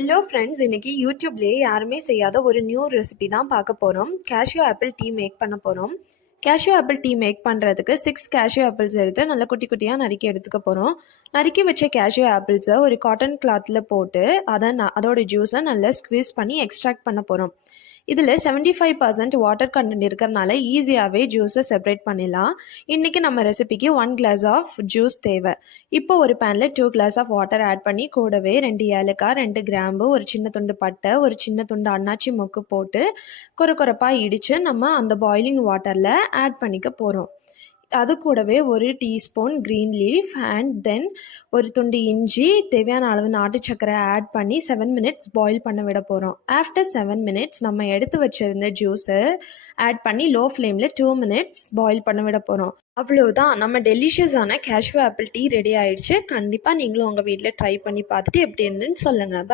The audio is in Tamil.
ஹலோ ஃப்ரெண்ட்ஸ், இன்னைக்கு யூடியூப்லேயே யாருமே செய்யாத ஒரு நியூ ரெசிபி தான் பார்க்க போகிறோம். கேஷ்யூ ஆப்பிள் டீ மேக் பண்ண போகிறோம். கேஷ்யூ ஆப்பிள் டீ மேக் பண்ணுறதுக்கு 6 கேஷ்யூ ஆப்பிள்ஸ் எடுத்து நல்லா குட்டி குட்டியாக நறுக்கி எடுத்துக்க போகிறோம். நறுக்கி வச்ச கேஷ்யூ ஆப்பிள்ஸை ஒரு காட்டன் கிளாத்தில் போட்டு அதோட ஜூஸை நல்லா ஸ்க்வீஸ் பண்ணி எக்ஸ்ட்ராக்ட் பண்ண போகிறோம். இதில் 75% வாட்டர் கண்டென்ட் இருக்கிறனால ஈஸியாகவே ஜூஸை செப்பரேட் பண்ணிடலாம். இன்றைக்கி நம்ம ரெசிபிக்கு 1 கிளாஸ் ஆஃப் ஜூஸ் தேவை. இப்போ ஒரு பேனில் 2 கிளாஸ் ஆஃப் வாட்டர் ஆட் பண்ணி கூடவே 2 ஏலக்காய், 2 கிராம்பு, ஒரு சின்ன துண்டு பட்டை, ஒரு சின்ன துண்டு அன்னாச்சி மொக்கு போட்டு கொரப்பாக இடித்து நம்ம அந்த பாய்லிங் வாட்டரில் ஆட் பண்ணிக்க போகிறோம். அது கூடவே ஒரு teaspoon green leaf and then ஒரு துண்டு இஞ்சி, தேவையான அளவு நாட்டு சர்க்கரை ஆட் பண்ணி 7 மினிட்ஸ் பாயில் பண்ண விட போகிறோம். ஆஃப்டர் 7 மினிட்ஸ் நம்ம எடுத்து வச்சுருந்த ஜூஸை ஆட் பண்ணி லோ ஃப்ளேமில் 2 மினிட்ஸ் பாயில் பண்ண விட போகிறோம். அவ்வளோதான், நம்ம டெலிஷியஸான கேஷ்யூ ஆப்பிள் டீ ரெடி ஆயிடுச்சு. கண்டிப்பாக நீங்களும் உங்கள் வீட்டில் ட்ரை பண்ணி பார்த்துட்டு எப்படி இருந்துன்னு சொல்லுங்கள்.